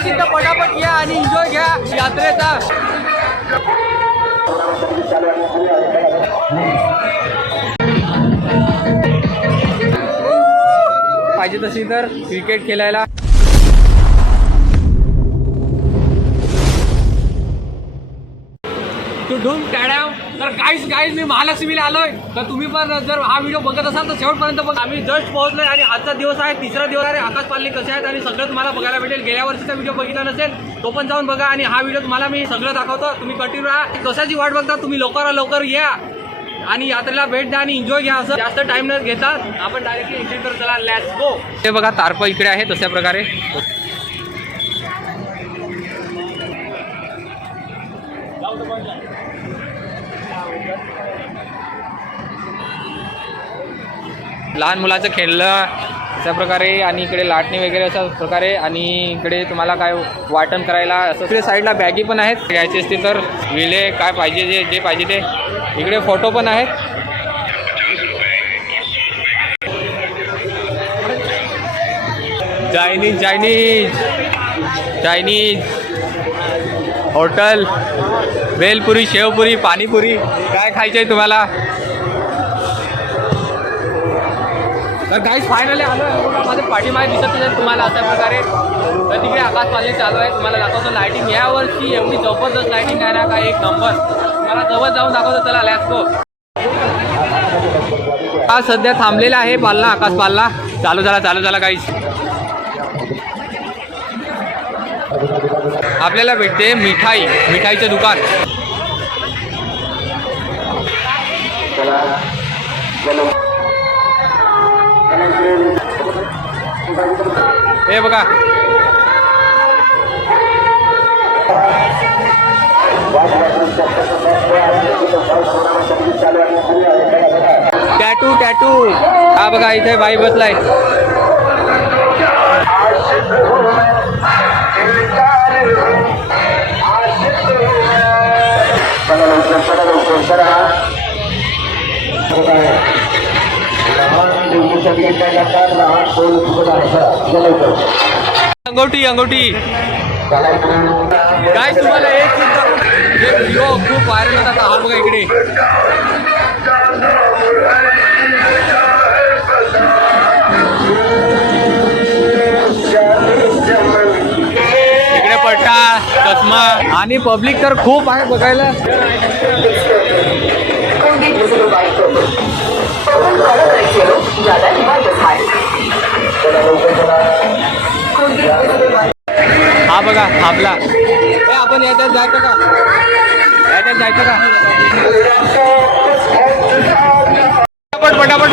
असेल तर पटापट या आणि एन्जॉय घ्या यात्रेचा. पाहिजे तशी तर क्रिकेट खेळायला ढूम टाळ्याव. तर गाईज मी महालक्ष्मीला आलोय. तर तुम्ही पण जर हा व्हिडिओ बघत असाल तर शेवटपर्यंत बघा. आम्ही जस्ट पोहोचलोय आणि आजचा दिवस आहे, तिसरा दिवस आहे. आकाश पालणे कसे आहेत आणि सगळं तुम्हाला बघायला भेटेल. गेल्या वर्षीचा व्हिडिओ बघितला नसेल तो पण जाऊन बघा आणि हा व्हिडिओ तुम्हाला मी सगळं दाखवतो. तुम्ही कंटिन्यू राहा. कशाची वाट बघता तुम्ही, लवकर या आणि यात्रेला भेट द्या आणि एन्जॉय घ्या. असं जास्त टाइम न घेता आपण डायरेक्टली एंट्री तर चला लेट्स गो. हे बघा तारप इकडे आहे तशा प्रकारे. लहान मुलाचं खेळलं अशा प्रकारे आणि इकडे लाटणी वगैरे अशा प्रकारे आणि इकडे तुम्हाला काय वाटण करायला असं. इकडे साईडला बॅगी पण आहेत, घ्यायची असतील तर विले काय पाहिजे जे पाहिजे ते. इकडे फोटो पण आहेत. चायनीज हॉटेल, भेलपुरी, शेवपुरी, पाणीपुरी काय खायचंय तुम्हाला. तर गाईज फायनली आलो आहे. माझ्या पाठीमागे दिसत असेल तुम्हाला अशा प्रकारे. तर तिकडे आकाश पालणे चालू आहे. तुम्हाला दाखवतो लायटिंग. यावर्षी एवढी जबरदस्त लायटिंग आहे ना का एक नंबर. मला जवळ जाऊन दाखवतो. चला लेट्स गो. हा सध्या थांबलेला आहे पालना, आकाश पालना. चालू झाला गाईज. आपल्याला भेटते मिठाईचं दुकान. हे बघा टॅटू. हा बघा इथे बाई बसलाय. अंगोठी काय तुम्हाला एक व्हिडिओ खूप व्हायरल होता. हा बघा इकडे पट्टा चष्मा आणि पब्लिक तर खूप आहे बघायला. हा बघा थांबला. आपण याच्यात जायचं का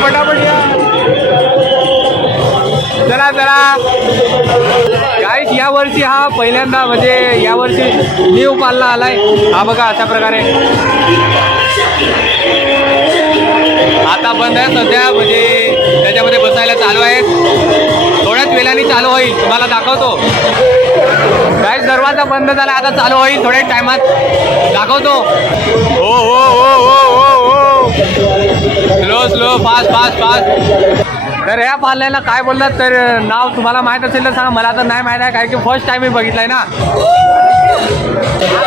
पटापट या. चला गाईस यावर्षी हा पहिल्यांदा म्हणजे यावर्षी न्यू पालना आलाय. हा बघा अशा प्रकारे आता बंद आहे सध्या. म्हणजे त्याच्यामध्ये बसायला चालू आहे. थोड्याच वेळाने चालू होईल. तुम्हाला दाखवतो. गाईस दरवाजा बंद झाला, आता चालू होईल थोड्या टायमात. दाखवतो. Slow fast. तर या पाल्याला काय बोललात तर नाव तुम्हाला माहीत असेल तर सांगा. मला तर नाही माहीत आहे कारण की फर्स्ट टाइम मी बघितलाय ना.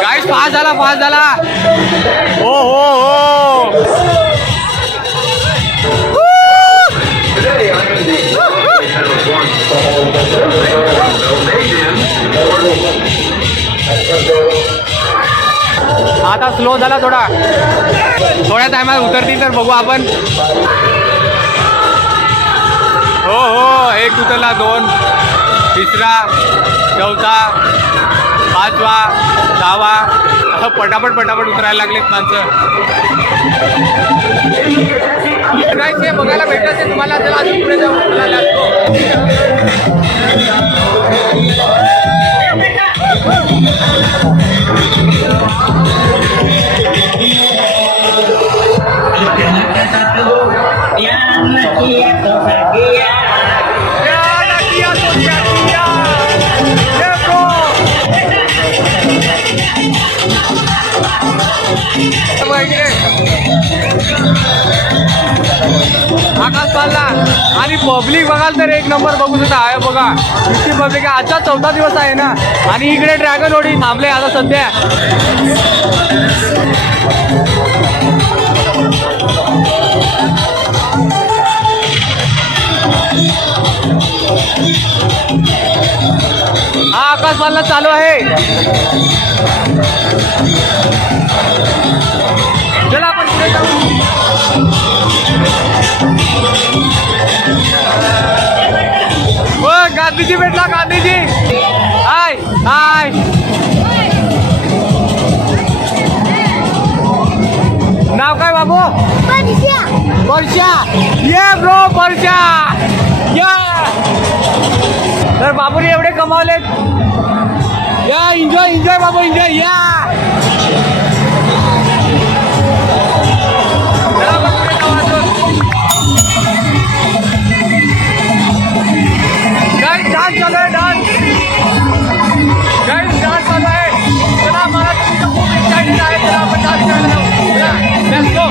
गाईस फास्ट झाला. हो आता स्लो झाला थोड्या टायमात उतरतील तर बघू आपण. हो एक उतरला, 2, तिसरा, चौथा, 5वा, 6वा. असं पटापट उतरायला लागलेत माणसं. ते बघायला भेटत असेल तुम्हाला. चला अजून पुढे जाऊ. आकाश पालना आणि पब्लिक बघाल तर एक नंबर बघू शकता आहे बघा किती पब्लिक आहे. आजचा 4था दिवस आहे ना आणि इकडे ड्रॅगन ओडी थांबले आता सध्या. हा आकाश पालना चालू आहे. चला आपण पुढे जाऊ. हो गांधीजी भेटला गांधीजी. हाय हाय. नाव काय बाबू? वर्षा. ये ब्रो वर्षा या. तर बाबूने एवढे कमावले. या एन्जॉय एन्जॉय बाबू एन्जॉय या. डान्स चालू आहे. डान्स चालू आहे. चला मला तुमचं खूप एक्साइटेड आहे. चला आपण डान्स करायला जाऊ. Let's go.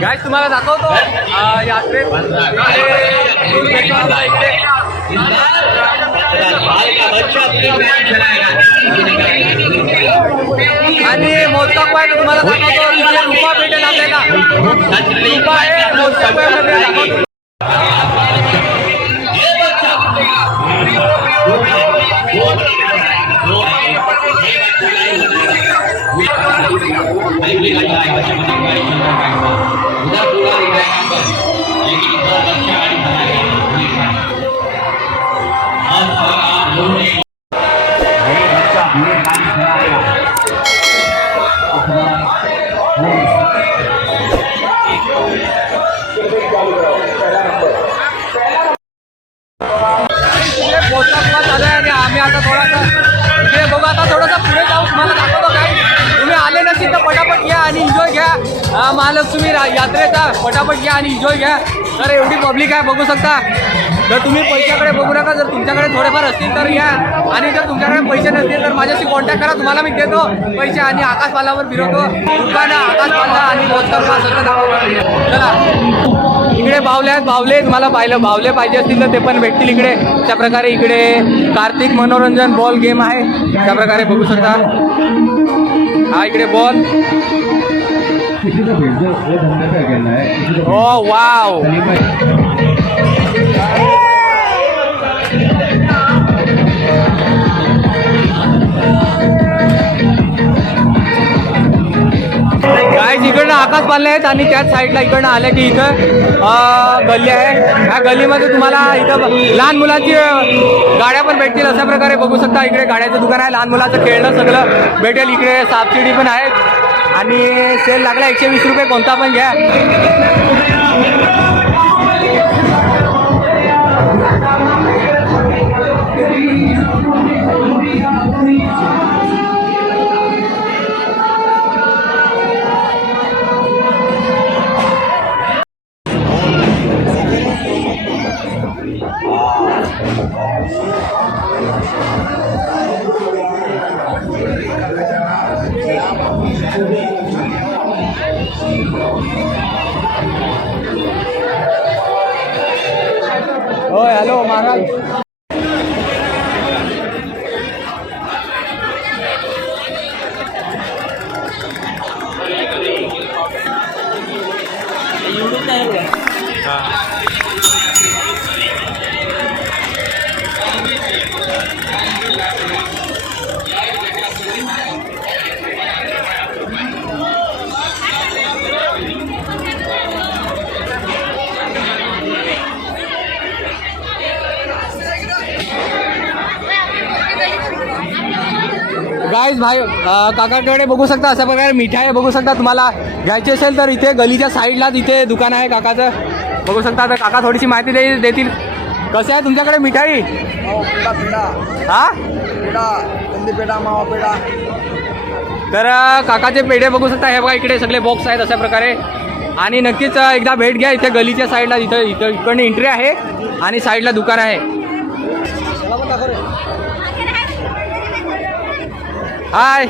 गाईस तुम्हाला दाखवतो यात्रेत आणि मोजकाप आहे तुम्हाला दाखवतो. रुपा भेटेल आपल्याला. रुपा आहे मोजकाप दाखवतो. आम्ही आता थोडासा इकडे बघू. आता थोडासा पुढे जाऊ. तुम्हाला दाखवतो काय. तुम्ही आले नसतील तर पटापट या आणि एन्जॉय घ्या. महालक्ष्मी यात्रेचा पटापट या आणि एन्जॉय घ्या. तर एवढी पब्लिक आहे बघू शकता. जर तुम्ही पैशाकडे बघू नका, जर तुमच्याकडे थोडेफार असतील तर या, आणि जर तुमच्याकडे पैसे नसतील तर माझ्याशी कॉन्टॅक्ट करा, तुम्हाला मी देतो पैसे आणि आकाश पाल्लावर फिरवतो. दुकानं आकाश पाल्ला आणि रोजगार सगळं दाखवतो. चला इकडे बावले आहेत, बावले तुम्हाला पाहिलं बावले पाहिजे असतील तर ते पण भेटतील इकडे. त्या प्रकारे इकडे कार्तिक मनोरंजन बॉल गेम आहे, त्या प्रकारे बघू शकता. हा इकडे बॉल. ओ वाव. गाईज इकडनं आकाश पाल्ले आहेत आणि त्याच साईडला इकडनं आलं की इथं गल्ली आहे. ह्या गल्लीमध्ये तुम्हाला इथं लहान मुलांची गाड्या पण भेटतील अशा प्रकारे बघू शकता. इकडे गाड्याचं दुकान आहे, लहान मुलांचं खेळणं सगळं भेटेल. इकडे सापशिडी पण आहेत आणि सेल लागला 120 रुपये, कोणता पण घ्या. होय हॅलो महाराज. गाईज भाई काकाकडे बघू शकता अशा प्रकारे मिठाई बघू शकता. तुम्हाला घ्यायची असेल तर इथे गलीच्या साईडलाच इथे दुकान आहे काकाचं, बघू शकता. तर काका थोडीशी माहिती देतील. कसं आहे तुमच्याकडे मिठाई? हा पेढा मावा पेढा. तर काकाचे पेढे बघू शकता. हे बघा इकडे सगळे बॉक्स आहेत अशा प्रकारे. आणि नक्कीच एकदा भेट घ्या इथे गलीच्या साईडला. इथं इकडनं एंट्री आहे आणि साईडला दुकान आहे. हाय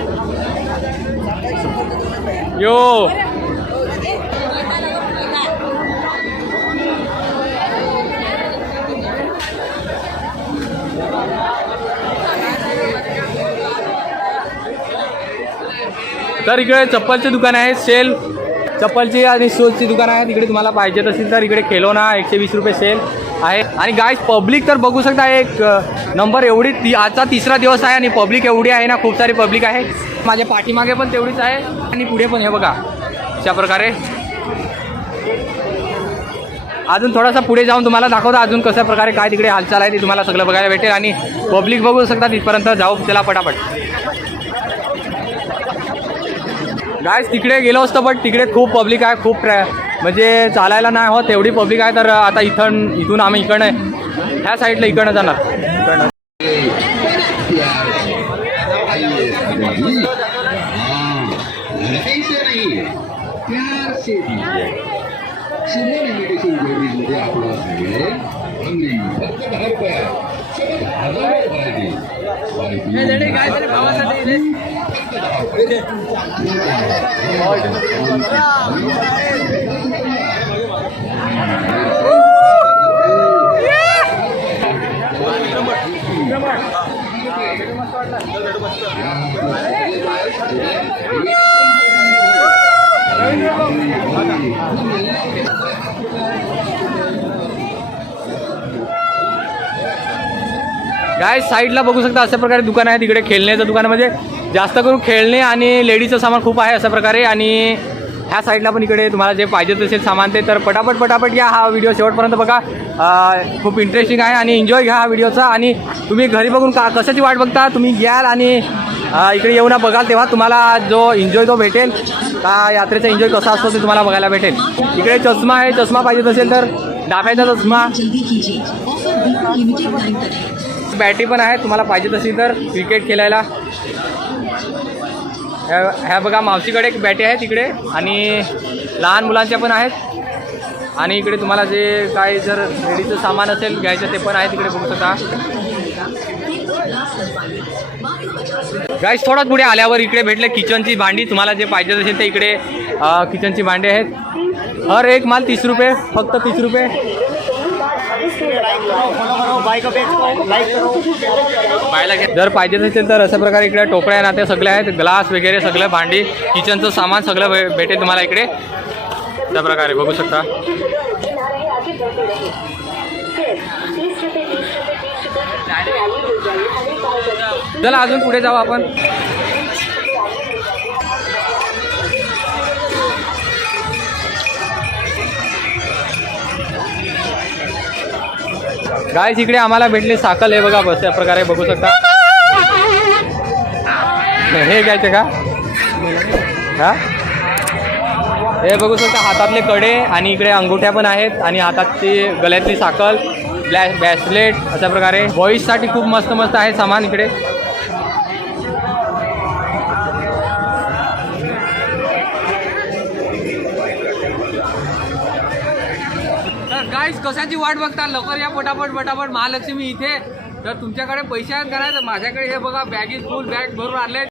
यो. तर इकडे चप्पलचे दुकान आहे, सेल चप्पलची आणि शूजची दुकान आहे. तिकडे तुम्हाला पाहिजे असेल तर इकडे खेलोना 120 रुपये सेल आहे. आणि गाईज पब्लिक तर बघू शकता एक नंबर एवढी. आजचा तिसरा दिवस आहे आणि पब्लिक एवढी आहे ना, खूप सारी पब्लिक आहे. माझ्या पाठीमागे पण तेवढीच आहे आणि पुढे पण हे बघा अशा प्रकारे. अजून थोडासा पुढे जाऊन तुम्हाला दाखवतो अजून कशा प्रकारे काय तिकडे हालचाल आहे ती तुम्हाला सगळं बघायला भेटेल. आणि पब्लिक बघू शकता तिथपर्यंत जाऊ त्याला पटापट. गाईज तिकडे गेलो असतो पण तिकडे खूप पब्लिक आहे, खूप म्हणजे चालायला नाही होत एवढी पब्लिक आहे. तर आता इथून आम्ही इकडनं ह्या साईडला इकडनं जाणार. गाईज साईडला बघू शकता अशा प्रकारे दुकान आहे. तिकडे खेळण्याचं दुकानामध्ये जास्त करून खेळणे आणि लेडीजचं सामान खूप आहे अशा प्रकारे. आणि ह्या साईडला पण इकडे तुम्हाला जे पाहिजे असेल सामान ते तर पटापट या. हा व्हिडिओ शेवटपर्यंत बघा, खूप इंटरेस्टिंग आहे आणि एन्जॉय घ्या हा व्हिडिओचा. आणि तुम्ही घरी बघून कशाची वाट बघता, तुम्ही घ्याल आणि इकडे येऊन बघाल तेव्हा तुम्हाला जो एन्जॉय तो भेटेल. का यात्रेचा एन्जॉय कसा असतो ते तुम्हाला बघायला भेटेल. इकडे चष्मा आहे, चष्मा पाहिजे असेल तर डाब्याचा चष्मा. बॅटी पण आहे तुम्हाला पाहिजे असेल तर क्रिकेट खेळायला. ह्या बघा मावशीकडे एक बॅटी आहे तिकडे आणि लहान मुलांच्या पण आहेत. आणि इकडे तुम्हाला जे काय जर रेडीचं सामान असेल घ्यायचं ते पण आहे तिकडे बघू शकता. गाईस थोडंच पुढे आल्यावर इकडे भेटले किचनची भांडी. तुम्हाला जे पाहिजे असेल ते इकडे किचनची भांडी आहेत. हर एक माल 30 रुपये, फक्त 30 रुपये. जर पाहिजे असेल तर अशा प्रकारे इकडे टोपळ्या नाते सगळे आहेत, ग्लास वगैरे सगळं, भांडी, किचनचं सामान सगळं भेटेल तुम्हाला इकडे. त्या प्रकारे बघू शकता. चला अजून पुढे जाऊ आपण. गाईस इकडे आम्हाला भेटले साखल आहे बघा, बस त्या प्रकारे बघू शकता. हे घ्यायचे का? हा हे बघू शकता, हातातले कडे आणि इकडे अंगुठ्या पण आहेत आणि हातातली गळ्यातली साखल, ब्रेसलेट, अशा प्रकारे बॉईजसाठी खूप मस्त मस्त आहे सामान इकडे. तर गाईस कशाची वाट बघता, लवकर या पटापट पटापट. महालक्ष्मी इथे. तर तुमच्याकडे पैसे आहेत का नाही, तर माझ्याकडे हे बघा बॅगेज फुल बॅग भरून आणले.